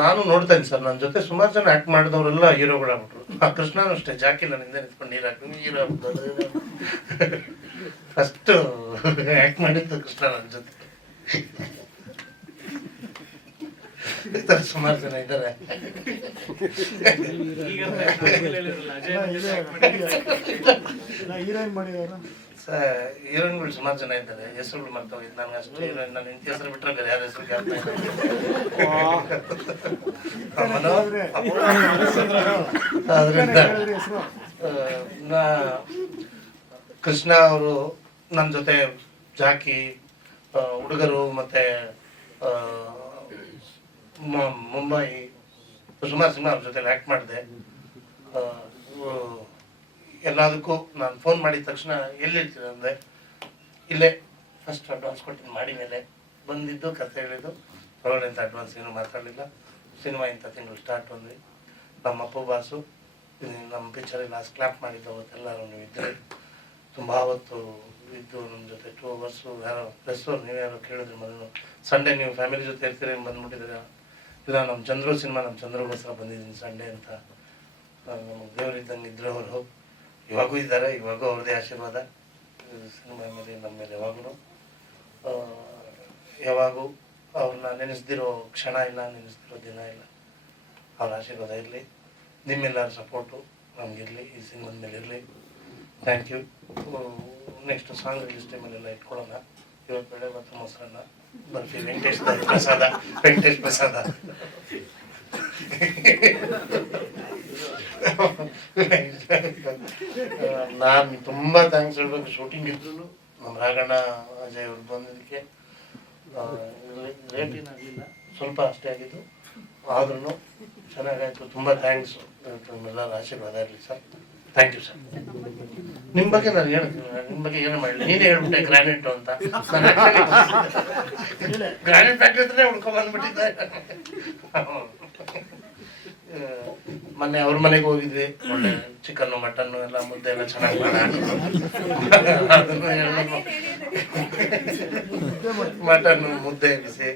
ನಾನು ನೋಡ್ತಾ ಇದ್ದೀನಿ ಸರ್, ನನ್ನ ಜೊತೆ ಸುಮಾರು ಜನ ಆ್ಯಕ್ಟ್ ಮಾಡಿದವರೆಲ್ಲ ಹೀರೋಗಳಾಗ್ಬಿಟ್ರು. ಆ ಕೃಷ್ಣನೂ ಅಷ್ಟೇ, ಜಾಕಿ ನನ್ನಿಂದ ನಿಂತ್ಕೊಂಡು ನೀರು ಹಾಕಿ ಹೀರೋ ಫಸ್ಟ್ ಆ್ಯಕ್ಟ್ ಮಾಡಿದ್ದು ಕೃಷ್ಣ ನನ್ನ ಜೊತೆ. ಈ ಥರ ಸುಮಾರು ಜನ ಇದ್ದಾರೆ. ಹೀರೋಯಿನ್ಗಳು ಸುಮಾರು ಜನ ಇದ್ದಾರೆ, ಹೆಸರುಗಳು ಮರ್ತೋಗಿದ್ದು ನನಗೆ ಅಷ್ಟು. ಹೀರೋಯಿನ್ ನನ್ನ ಇಂಥ ಹೆಸರು ಬಿಟ್ಟರೆ ಬೇರೆ ಯಾರ ಹೆಸರು ಅದರಿಂದ ಕೃಷ್ಣ ಅವರು ನನ್ನ ಜೊತೆ ಜಾಕಿ, ಹುಡುಗರು, ಮತ್ತೆ ಮುಂಬೈ ಸುಮಾರು ಸಿನಿಮಾ ಅವ್ರ ಜೊತೆ ಆ್ಯಕ್ಟ್ ಮಾಡಿದೆ. ಎಲ್ಲದಕ್ಕೂ ನಾನು ಫೋನ್ ಮಾಡಿದ ತಕ್ಷಣ ಎಲ್ಲಿರ್ತೀನಿ ಅಂದರೆ ಇಲ್ಲೇ ಫಸ್ಟ್ ಅಡ್ವಾನ್ಸ್ ಕೊಟ್ಟಿದ್ದು ಮಾಡಿ ಮೇಲೆ ಬಂದಿದ್ದು, ಕಥೆ ಹೇಳಿದ್ದು, ಒಳ್ಳೆ ಅಂತ ಅಡ್ವಾನ್ಸ್ ಏನು ಮಾತಾಡಲಿಲ್ಲ. ಸಿನಿಮಾ ಇಂಥ ತಿಂಗಳು ಸ್ಟಾರ್ಟ್ ಬಂದ್ವಿ. ನಮ್ಮ ಅಪ್ಪು ಬಾಸು ನಮ್ಮ ಪಿಕ್ಚರಿಗೆ ಲಾಸ್ಟ್ ಕ್ಲಾಪ್ ಮಾಡಿದ್ದು ಅವತ್ತೆಲ್ಲರೂ ನೀವು ಇದ್ದರೆ ತುಂಬ ಆವತ್ತು ಇದ್ದು ನಮ್ಮ ಜೊತೆ 2 hours. ಯಾರೋ ಪ್ಲಸ್ಸು ನೀವು ಯಾರೋ ಕೇಳಿದ್ರಿ ಮೊದಲು, ಸಂಡೇ ನೀವು ಫ್ಯಾಮಿಲಿ ಜೊತೆ ಇರ್ತೀರಿ ಬಂದ್ಬಿಟ್ಟಿದ್ದೀರ. ಇಲ್ಲ ನಮ್ಮ ಚಂದ್ರು ಸಿನಿಮಾ, ನಮ್ಮ ಚಂದ್ರಗೋಸ್ಕರ ಬಂದಿದ್ದೀನಿ ಸಂಡೇ ಅಂತ. ನಮಗೆ ದೇವರಿದ್ದಂಗೆ ಇದ್ರು ಅವರು, ಇವಾಗೂ ಇದ್ದಾರೆ, ಇವಾಗೂ ಅವ್ರದ್ದೇ ಆಶೀರ್ವಾದ ಸಿನಿಮಾ ಮೇಲೆ ನಮ್ಮ ಮೇಲೆ ಯಾವಾಗೂ ಅವ್ರನ್ನ ನೆನೆಸ್ದಿರೋ ಕ್ಷಣ ಇಲ್ಲ, ನೆನೆಸ್ದಿರೋ ದಿನ ಇಲ್ಲ. ಅವ್ರ ಆಶೀರ್ವಾದ ಇರಲಿ, ನಿಮ್ಮೆಲ್ಲರ ಸಪೋರ್ಟು ನಮಗಿರಲಿ, ಈ ಸಿನಿಮಾದ ಮೇಲೆ ಇರಲಿ. Thank you. Next song release ಟೈಮಲ್ಲೆಲ್ಲ ಇಟ್ಕೊಳ್ಳೋಣ. ಇವತ್ತು ಬೆಳೆ ಮತ್ತು ಮೊಸರನ್ನ ಬರ್ಫಿ, ವೆಂಕಟೇಶ್ ಪ್ರಸಾದ. ನಾನು ತುಂಬ ಥ್ಯಾಂಕ್ಸ್ ಹೇಳ್ಬೇಕು. ಶೂಟಿಂಗ್ ಇದ್ರು ನಮ್ಮ ರಾಘಣ್ಣ ಅಜಯ್ ಅವ್ರು ಬಂದಿದ್ದಕ್ಕೆ ರೇಟ್ ಏನಾಗಲಿಲ್ಲ, ಸ್ವಲ್ಪ ಅಷ್ಟೇ ಆಗಿದ್ದು, ಆದ್ರೂ ಚೆನ್ನಾಗಾಯ್ತು. ತುಂಬ ಥ್ಯಾಂಕ್ಸು. ನಿಮ್ಮೆಲ್ಲರ ಆಶೀರ್ವಾದ ಇರಲಿ ಸರ್. Thank you sir. ನಿಮ್ಮ ಬಗ್ಗೆ ನಾನು ನಿಮ್ಮ ಬಗ್ಗೆ ಏನು ಮಾಡಲಿ, ನೀನೇ ಹೇಳ್ಬಿಟ್ಟೆ ಗ್ರಾನೈಟು ಅಂತ. ಗ್ರಾನೈಟ್ ಫ್ಯಾಕ್ಟ್ರಿ ಹತ್ರನೇ ಹುಡ್ಕೊಂಡ್ಬಂದ್ಬಿಟ್ಟಿದ್ದೆ. ಮೊನ್ನೆ ಅವ್ರ ಮನೆಗೆ ಹೋಗಿದ್ವಿ, ಒಳ್ಳೆ ಚಿಕನ್ನು ಮಟನ್ನು ಎಲ್ಲ ಮುದ್ದೆ ಎಲ್ಲ ಚೆನ್ನಾಗಿ ಮಟನ್ನು ಮುದ್ದೆ ಬಿಸಿ.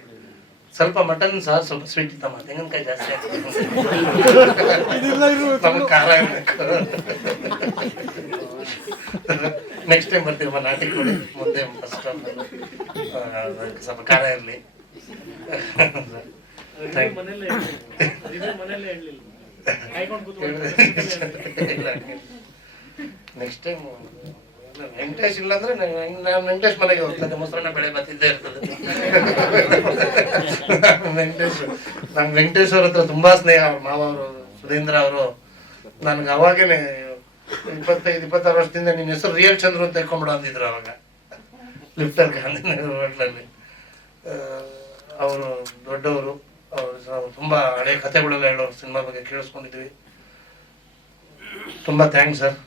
ಸ್ವಲ್ಪ ಮಟನ್ ಸಹ ಸ್ವಲ್ಪ ಸ್ವೀಟ್ ಇತ್ತಮ್ಮ, ತೆಂಗಿನಕಾಯಿ ಜಾಸ್ತಿ ಆಗ್ತದೆ, ನಮಗೆ ಖಾರ ಇರಬೇಕು. ನೆಕ್ಸ್ಟ್ ಟೈಮ್ ಬರ್ತೀವಮ್ಮ, ನಾಟಿ ಕೊಡಿ ಮುದ್ದೆ ಫಸ್ಟ್ ಸ್ವಲ್ಪ ಖಾರ ಇರಲಿ. ನೆಕ್ಸ್ಟ್ ಟೈಮ್ ವೆಂಕಟೇಶ್ ಇಲ್ಲ ಅಂದ್ರೆ ನಾನು ವೆಂಕಟೇಶ್ ಮನೆಗೆ ಹೋಗ್ತದೆ, ಮೊಸರನ್ನ ಬೆಳೆ ಬತ್ತಿದ್ದೇ ಇರ್ತದೆ. ನಮ್ ವೆಂಕಟೇಶ್ ಅವ್ರ ಹತ್ರ ತುಂಬಾ ಸ್ನೇಹ. ಅವ್ರ ಮಾವ ಅವರು ಸುಧೀಂದ್ರ ಅವರು ನನ್ಗೆ ಅವಾಗೇನೆ 25-26 ವರ್ಷದಿಂದ ನಿನ್ನ ಹೆಸರು ರಿಯಲ್ ಚಂದ್ರು ಅಂತ ಇಟ್ಕೊಂಡ್ಬಿಡು ಅಂದಿದ್ರು ಅವಾಗ ಲಿಫ್ಟರ್ ಗಾಂಧಿನಗರ ಹೋಟ್ಲಲ್ಲಿ. ಅವರು ದೊಡ್ಡವರು, ಅವರು ತುಂಬಾ ಹಳೆ ಕಥೆಗಳೆಲ್ಲ ಹೇಳೋರು, ಸಿನಿಮಾ ಬಗ್ಗೆ ಕೇಳಿಸ್ಕೊಂಡಿದ್ವಿ. ತುಂಬಾ ಥ್ಯಾಂಕ್ಸ್ ಸರ್.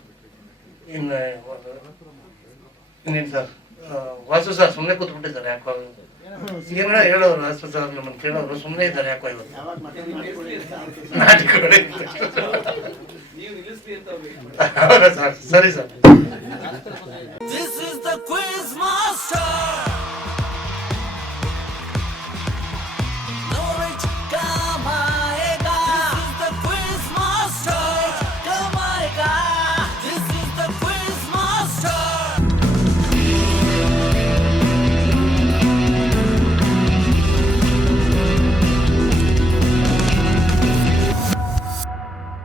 ಇನ್ನೇನು ಸರ್, ವಾಸು ಸರ್ ಸುಮ್ಮನೆ ಕೂತ್ಬಿಟ್ಟಿದ್ದಾರೆ ಯಾಕೋ, ಏನ ಹೇಳೋರು ವಾಸು ಸರ್ ನಮ್ಮನ್ನು ಕೇಳೋರು ಸುಮ್ಮನೆ ಇದ್ದಾರೆ ಯಾಕೋ ಇವತ್ತು. ಹೌದಾ ಸರ್, ಸರಿ ಸರ್.